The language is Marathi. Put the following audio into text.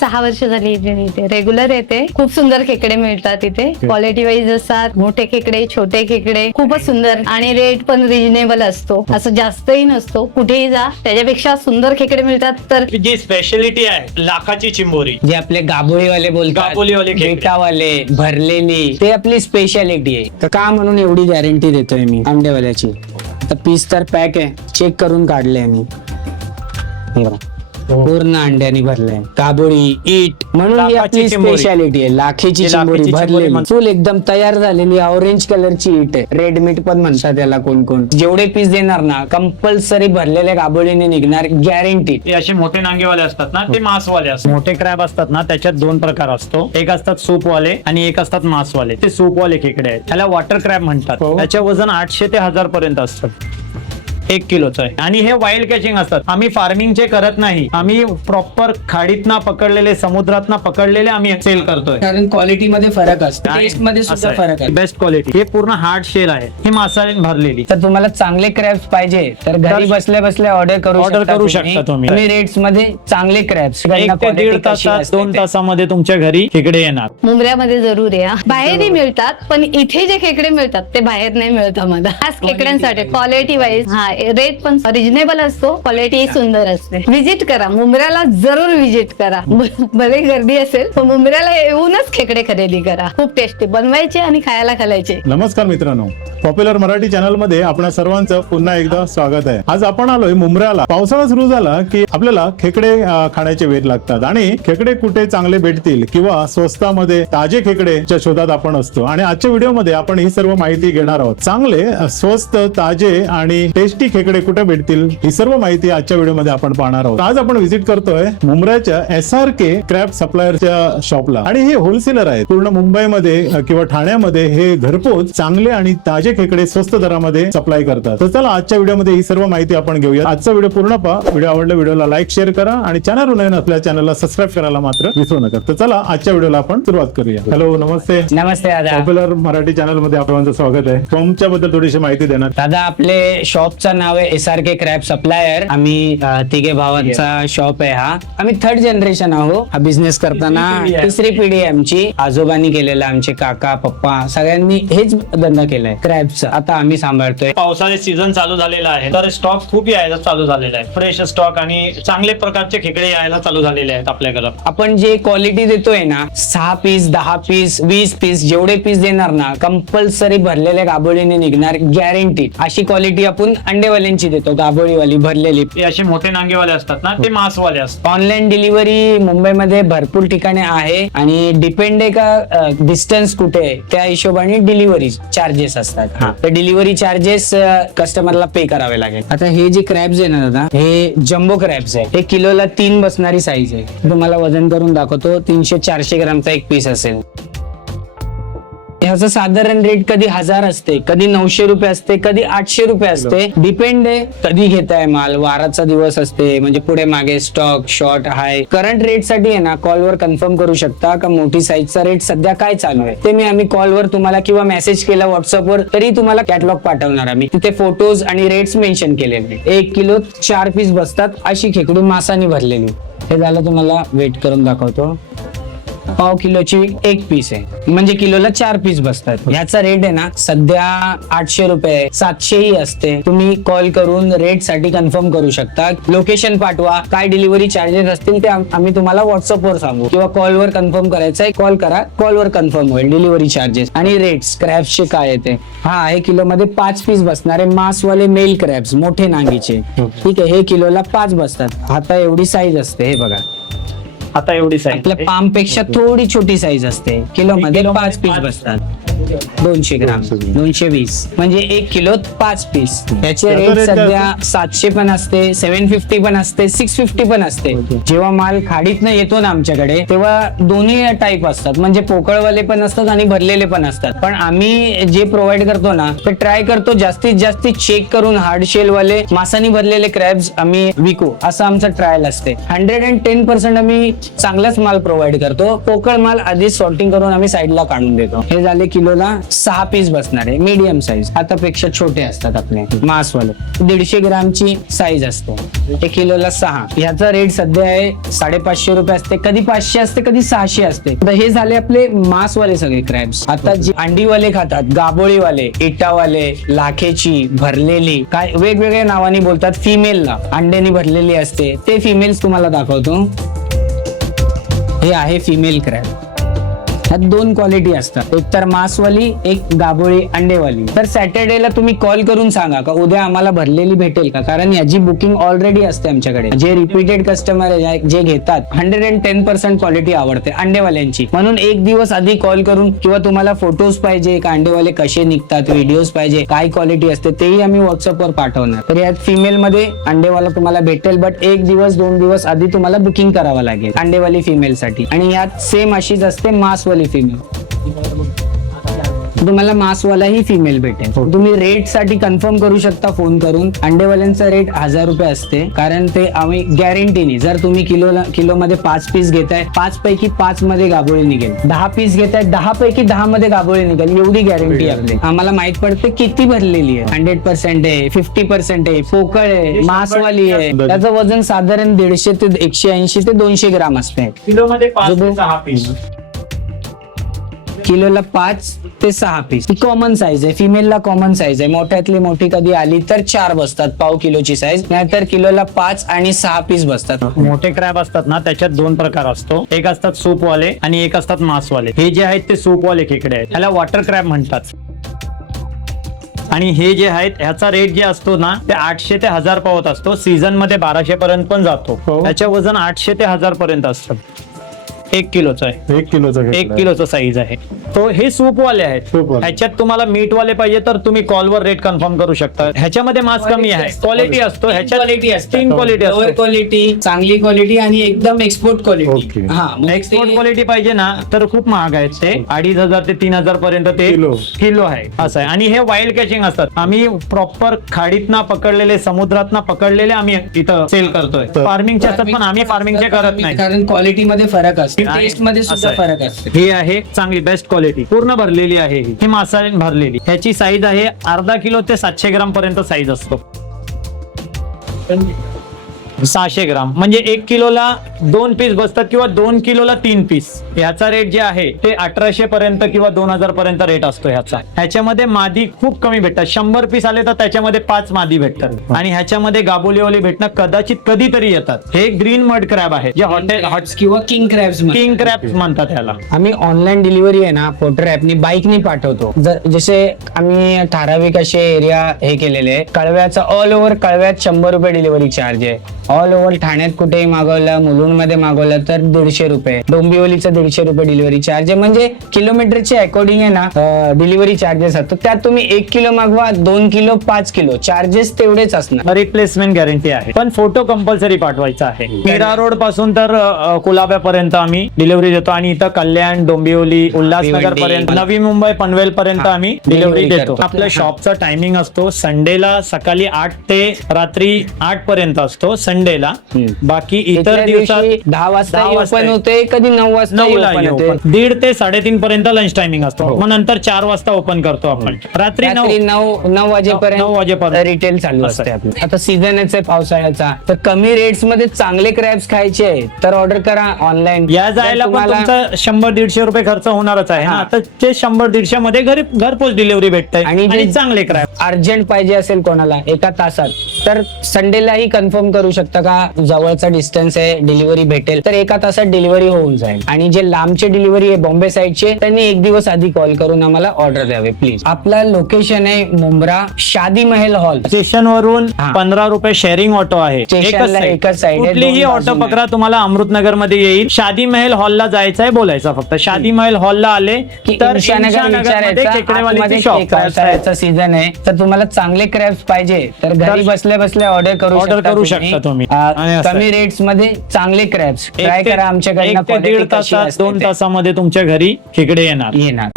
सहा वर्ष झाली इथे इथे. रेग्युलर येते. खूप सुंदर खेकडे मिळतात इथे. क्वालिटी वाईज असतात. मोठे खेकडे छोटे खेकडे. खूपच सुंदर. आणि रेट पण रिजनेबल असतो. असं जास्तही नसतो. कुठेही जा. त्याच्यापेक्षा सुंदर खेकडे मिळतात तर जी स्पेशालिटी आहे लाखाची चिंबोरी. जे आपले गाभोळीवाले बोलतात गाभोळीवाले खेकडे. बेटावाले भरलेली ते आपली स्पेशालिटी आहे. तर का म्हणून एवढी गॅरंटी देतोय मी अंडेवाल्याची तर पीस तर पॅक आहे. चेक करून काढले मी हे बघा. पूर्ण अंड्याने भरलंय. काबोळी इट म्हणून ही लाखाची आपली चिंबोरी. स्पेशालिटी आहे. लाखेची जी चिंबोरी लाखेची चिंबोरी भरलेली. म्हणतात. फुल एकदम तयार झालेली ऑरेंज कलरची इट आहे. रेड मीट पण म्हणतात त्याला कोण कोण जेवढे पीस देणार ना कंपल्सरी भरलेल्या गाबोळीने निघणार गॅरंटी हे असे मोठे नांगेवाले असतात ना ते मांसवाले असतात. मोठे क्रॅब असतात ना त्याच्यात दोन प्रकार असतो. एक असतात सूपवाले आणि एक असतात मांसवाले. ते सूपवाले खेकडे आहेत. त्याला वॉटर क्रॅब म्हणतात. हो. त्याचे वजन आठशे ते हजार पर्यंत असतं. एक किलोचं आहे. आणि हे वाईल्ड कॅचिंग असतात. आम्ही फार्मिंगचे करत नाही आम्ही प्रॉपर खाडीतना पकडलेले समुद्रातना पकडलेले आम्ही सेल करतोय. कारण क्वालिटी मध्ये फरक असतो. टेस्टमध्ये सुद्धा फरक आहे. बेस्ट क्वालिटी हे पूर्ण हार्ड शेल आहे. ही मासाने भरलेली. तर तुम्हाला चांगले क्रॅप्स पाहिजे. तर घरी बसल्या बसल्या ऑर्डर करू शकता करू तुम्ही. शकता तुम्ही. रेट्समध्ये चांगले ते दीड तासात दोन तासामध्ये तुमच्या घरी खेकडे येणार. मुंबऱ्यामध्ये जरूर या. बाहेरही मिळतात पण इथे जे खेकडे मिळतात ते बाहेर नाही मिळत आम्हाला. खास खेकड्यांसाठी क्वालिटी वाईज हा रेट पण रिजनेबल असतो क्वालिटी सुंदर असते. व्हिजिट करा मुंबऱ्याला जरूर व्हिजिट करा. भले गर्दी असेल पण मुंबऱ्याला येऊनच खेकडे खरेदी करा. खूप टेस्टी बनवायचे आणि खायला घालायचे. नमस्कार मित्रांनो. पॉप्युलर मराठी चॅनलमध्ये आपणा सर्वांचं पुन्हा एकदा स्वागत आहे. आज आपण आलोय मुंबऱ्याला पावसाळा सुरू झाला की आपल्याला खेकडे खाण्याचे वेध लागतात. आणि खेकडे कुठे चांगले भेटतील किंवा स्वस्तामध्ये ताजे खेकडेच्या शोधात आपण असतो. आणि आजच्या व्हिडिओमध्ये आपण ही सर्व माहिती घेणार आहोत. चांगले स्वस्त ताजे आणि टेस्टी खेकडे कुठे भेटतील ही सर्व माहिती आजच्या व्हिडिओमध्ये आपण पाहणार आहोत. आज आपण व्हिजिट करतोय मुंबऱ्याच्या एस आर के क्रॅप सप्लायरच्या शॉपला आणि हे होलसेलर आहेत. पूर्ण मुंबईमध्ये किंवा ठाण्यामध्ये हे घरपोच चांगले आणि ताजे खेकडे स्वस्त दरामध्ये सप्लाय करतात. तर चला आजच्या व्हिडिओमध्ये ही सर्व माहिती आपण घेऊया. आजचा व्हिडिओ पूर्ण पहा. व्हिडिओ आवडला व्हिडिओला लाईक शेअर करा आणि चॅनल नवीन असल्या चॅनलला सबस्क्राईब करायला मात्र विसरू नका. तर चला आजच्या व्हिडिओला आपण सुरुवात करूया. हॅलो नमस्ते. नमस्ते दादा. पॉप्युलर मराठी चॅनलमध्ये आपलं स्वागत आहे. फॉर्मच्या बद्दल थोडीशी माहिती देणार. दादा आपले शॉपचं नाव आहे S R K crab supplier आम्ही तिघे भावांचा शॉप आहे हा. आम्ही थर्ड जनरेशन आहो. हा बिझनेस करताना तिसरी पिढी आहे. आमची. आजोबांनी केलेला आमचे काका पप्पा सगळ्यांनी हेच धंदा केलाय क्रॅपचा आता आम्ही सांभाळतोय. पावसाळे सीझन चालू झालेला आहे. तर स्टॉक खूप यायला चालू झालेला आहे. फ्रेश स्टॉक आणि चांगले प्रकारचे खेकडे यायला चालू झालेले आहेत आपल्याकडं. आपण जे क्वालिटी देतोय ना सहा पीस दहा पीस वीस पीस जेवढे पीस देणार ना कंपल्सरी भरलेल्या गाबोळीने निघणार गॅरंटी अशी क्वालिटी आपण अंडेवाल्यांची देतो गाबोळीवाली भरलेली. हे असे मोठे नांगेवाले असतात ना ते मांसवाले असतात. ऑनलाईन डिलिव्हरी मुंबईमध्ये भरपूर ठिकाणी आहे आणि डिपेंड आहे का डिस्टन्स कुठे आहे त्या हिशोबाने डिलिव्हरी चार्जेस असतात. तर डिलिव्हरी चार्जेस कस्टमरला पे करावे लागेल. आता हे जे क्रॅब्स आहे ना दादा हे जम्बो क्रॅब्स आहे. हे किलोला तीन बसणारी साईज आहे. तुम्हाला वजन करून दाखवतो तीनशे चारशे ग्रामचा एक पीस असेल. ह्याचं साधारण रेट कधी हजार असते कधी नऊशे रुपये असते कधी आठशे रुपये असते. डिपेंड आहे कधी घेताय माल वाराचा दिवस असते म्हणजे पुढे मागे स्टॉक शॉर्ट हाय करंट रेटसाठी आहे ना कॉलवर कन्फर्म करू शकता का मोठी साईजचा रेट सध्या काय चालू आहे? ते मी आम्ही कॉलवर तुम्हाला किंवा मेसेज केला व्हॉट्सअपवर तरी तुम्हाला कॅटलॉग पाठवणार आम्ही. तिथे फोटोज आणि रेट्स मेन्शन केलेले एक किलो चार पीस बसतात अशी खेकडी मासानी भरलेली. हे झालं तुम्हाला वेट करून दाखवतो. पाव किलोची एक पीस आहे. म्हणजे किलोला चार पीस बसतात. याचा रेट आहे ना सध्या आठशे रुपये सातशेही असते. तुम्ही कॉल करून रेटसाठी कन्फर्म करू शकता. लोकेशन पाठवा. काय डिलिव्हरी चार्जेस असतील ते आम- आम्ही तुम्हाला व्हॉट्सअपवर सांगू. किंवा कॉलवर कन्फर्म करायचं आहे कॉल करा. कॉलवर कन्फर्म होईल डिलिव्हरी चार्जेस आणि रेट्स क्रॅब्सचे काय येते हा हे किलो मध्ये पाच पीस बसणारे मासवाले मेल क्रॅब्स मोठे नांगीचे. ठीक आहे हे किलोला पाच बसतात. आता एवढी साईज असते हे बघा. आता एवढी साईज आपल्या पामपेक्षा थोडी छोटी साईज असते. किलो मध्ये पाच पीस. बसतात. दोनशे ग्राम. दोनशे वीस. म्हणजे एक किलोत पाच पीस. त्याचे त्याचा रेट सध्या सातशे पण असते सेव्हन फिफ्टी पण असते सिक्स फिफ्टी पण असते. जेव्हा माल खाडीतनं येतो ना आमच्याकडे तेव्हा दोन्ही टाईप असतात. म्हणजे पोकळवाले पण असतात आणि भरलेले पण असतात. पण आम्ही जे प्रोव्हाइड करतो ना ते ट्राय करतो जास्तीत जास्त चेक करून हार्ड शेल वाले मासानी भरलेले क्रॅब्स आम्ही विकू असं आमचं ट्रायल असते. हंड्रेड अँड टेन पर्सेंट आम्ही चांगलाच माल प्रोव्हाइड करतो. पोकळ माल आधीच सॉर्टिंग करून आम्ही साईडला काढून देतो. हे झाले किलोला किलोला सहा पीस बसणार आहे. मीडियम साईज हातापेक्षा छोटे असतात आपले. मासवाले. दीडशे ग्रामची साईज असते. ते किलोला सहा. ह्याचा रेट सध्या आहे साडेपाचशे रुपये असते. कधी पाचशे असते कधी सहाशे असते. तर हे झाले आपले मासवाले सगळे क्रॅब्स आता जे अंडीवाले खातात गाबोळीवाले इटावाले लाखेची भरलेली काय वेगवेगळ्या नावाने बोलतात फिमेलला अंड्यानी भरलेली असते. ते फिमेल्स तुम्हाला दाखवतो. हे आहे फिमेल क्रॅब ह्यात दोन क्वालिटी असतात. एक तर मासवाली एक गाबोळी अंडेवाली. तर सॅटर्डेला तुम्ही कॉल करून सांगा का उद्या आम्हाला भरलेली भेटेल का? कारण याची बुकिंग ऑलरेडी असते आमच्याकडे. जे रिपीटेड कस्टमर जे घेतात hundred and ten percent quality आवडते अंडेवाल्यांची. म्हणून एक दिवस आधी कॉल करून किंवा तुम्हाला फोटोज पाहिजे का अंडेवाले कसे निघतात व्हिडिओज पाहिजे काय क्वालिटी असते तेही आम्ही व्हॉट्सअपवर पाठवणार. तर यात फिमेल मध्ये अंडेवाला तुम्हाला भेटेल बट एक दिवस दोन दिवस आधी तुम्हाला बुकिंग करावं लागेल अंडेवाली फिमेल साठी. आणि यात सेम अशीच असते मासवाली. फिमेल तुम्हाला मासवालाही फिमेल भेटेल. तुम्ही रेटसाठी कन्फर्म करू शकता फोन करून. अंडेवाल्यांचा रेट हजार रुपये असते. कारण ते आम्ही गॅरंटीने जर तुम्ही किलो किलो मध्ये पाच पीस घेताय पाच पैकी पाच मध्ये गाबोळी निघेल. दहा पीस घेताय दहा पैकी दहा मध्ये गाबोळी निघेल. एवढी गॅरंटी आपली. आम्हाला माहीत पडते किती भरलेली आहे. हंड्रेड पर्सेंट आहे फिफ्टी पर्सेंट आहे पोकळ आहे मासवाली आहे. त्याचं वजन साधारण दीडशे ते एकशे ऐंशी ते दोनशे ग्राम असते. किलो मध्ये पाच पीस किलोला पाच ते सहा पीस ही कॉमन साईज आहे. फिमेलला कॉमन साईज आहे. मोठ्यातली मोठी कधी आली तर चार बसतात. पाव किलोची साईज नाहीतर किलोला पाच आणि सहा पीस बसतात. मोठे क्रॅब असतात ना त्याच्यात दोन प्रकार असतो. एक असतात सूपवाले आणि एक असतात मांसवाले. हे जे आहेत ते सूपवाले खेकडे आहेत. ह्याला वॉटर क्रॅब म्हणतात. आणि हे जे आहेत ह्याचा रेट जे असतो ना ते आठशे ते हजार पावत असतो. सीझनमध्ये बाराशे पर्यंत पण जातो. हो. त्याचे वजन आठशे ते हजार पर्यंत असतं. एक किलोचं आहे. एक किलोचा एक घेतला. किलोचं साईज आहे. तो हे सूपवाले आहेत. सूपवाले. ह्याच्यात तुम्हाला मीटवाले पाहिजे तर तुम्ही कॉलवर रेट कन्फर्म करू शकता. ह्याच्यामध्ये मास कमी आहे. क्वालिटी असतो. ह्याच्यात क्वालिटी असते. तीन क्वालिटी लोअर असतो. क्वालिटी चांगली क्वालिटी आणि एकदम एक्सपोर्ट क्वालिटी Okay. हा मग एक्सपोर्ट ते- क्वालिटी पाहिजे ना तर खूप महाग आहेत ते. अडीच हजार ते तीन हजार पर्यंत ते किलो. किलो आहे. असं आहे. आणि हे वाईल्ड कॅचिंग असतात. आम्ही प्रॉपर खाडीतना पकडलेले समुद्रातना पकडलेले आम्ही इथं सेल करतोय. तर- फार्मिंगचे असतात पण आम्ही फार्मिंगचे करत नाही. कारण क्वालिटी मध्ये फरक असते. टेस्टमध्ये असं सुद्धा आहे. फरक असते. ही आहे चांगली बेस्ट क्वालिटी पूर्ण भरलेली आहे ही. ही मासाने भरलेली. ह्याची साईज आहे अर्धा किलो ते सातशे ग्राम पर्यंत साईज असतो. सहाशे ग्राम. म्हणजे एक किलोला दोन पीस बसतात किंवा दोन किलोला तीन पीस ह्याचा रेट जे आहे ते अठराशे पर्यंत किंवा दोन हजार पर्यंत रेट असतो ह्याचा. ह्याच्यामध्ये मादी खूप कमी भेटतात. शंभर पीस आले तर त्याच्यामध्ये पाच मादी भेटतात. आणि ह्याच्यामध्ये गाबोलीवाली भेटणं कदाचित कधीतरी येतात. हे ग्रीन मड क्रॅब आहे जे हॉटेल हॉट किंवा किंग क्रॅब्स किंग क्रॅब म्हणतात ह्याला. आम्ही ऑनलाईन डिलिव्हरी आहे ना पोटर ऍपनी बाईकनी पाठवतो. जर जसे आम्ही ठराविक असे एरिया हे केलेले कळव्याचा ऑल ओव्हर कळव्यात शंभर रुपये डिलिव्हरी चार्ज आहे. ऑल ओव्हर ठाण्यात कुठेही मागवलं मुलुंडमध्ये मागवलं तर दीडशे रुपये. डोंबिवलीचा दीडशे रुपये डिलिव्हरी चार्ज आहे. म्हणजे किलोमीटरच्या अकॉर्डिंग आहे ना डिलिव्हरी चार्जेस असतात तर त्यात तुम्ही एक किलो मागवा दोन किलो पाच किलो. चार्जेस तेवढेच असणार. रिप्लेसमेंट गॅरंटी आहे. पण फोटो कंपल्सरी पाठवायचा आहे. मीरा रोडपासून तर कुलाब्यापर्यंत आम्ही डिलिव्हरी देतो. आणि इथं कल्याण डोंबिवली उल्हासनगर पर्यंत. नवी मुंबई पनवेल पर्यंत आम्ही डिलिव्हरी देतो. आपल्या शॉपचा टायमिंग असतो. संडेला सकाळी आठ ते रात्री आठ पर्यंत असतो संडेला. बाकी इतर इतर दहा वाजता दहा वाजता ओपन होते कधी नऊ वाजता नऊला ओपन हे होते. open. दीड ते साडेतीन पर्यंत लंच टायमिंग असतो. मग नंतर चार वाजता ओपन करतो आपण. रात्री नऊ रात्री नऊ नऊ नऊ वाजेपर्यंत. वाजेपर्यंत. रिटेल चालू असं. असते. आपली. आता सीझनच आहे पावसाळ्याचा. तर कमी रेट्समध्ये चांगले क्रॅब्स खायचे आहे, तर ऑर्डर करा ऑनलाईन या जायला पण तुमचा शंभर दीडशे रुपये खर्च होणारच आहे ना? हा. तर ते शंभर दीडशे मध्ये घरी घरपोच डिलिव्हरी भेटत आणि आणि चांगले क्रॅप अर्जंट पाहिजे असेल कोणाला एका तासात. तर संडेलाही कन्फर्म करू शकता का? जवळचा डिस्टन्स आहे डिलिव्हरी भेटेल तर एका तासात डिलिव्हरी होऊन जाईल. आणि जे लांबचे डिलिव्हरी आहे बॉम्बे साईडचे त्यांनी एक दिवस आधी कॉल करून आम्हाला ऑर्डर द्यावे प्लीज आपला लोकेशन आहे मुंब्रा शादी महल हॉल स्टेशन वरून. पंधरा रुपये शेअरिंग ऑटो आहे. एकच आहे, कुठलीही ऑटो. पकडा तुम्हाला अमृतनगरमध्ये येईल. शादी महल हॉलला जायचं आहे बोलायचं फक्त. शादी महल हॉलला आले की तर सीझन आहे. तर तुम्हाला चांगले क्रॅब्स पाहिजे. तर घरी बसल्या बसल्या ऑर्डर करू शकता करू शकता तुम्ही. कमी. रेट्समध्ये चांगले क्रॅब्स एक ट्राय करा आमच्याकडनं एक ते quality दीड कशी तासात असते दोन ते. तासामध्ये तुमच्या घरी खेकडे येणार. येणार.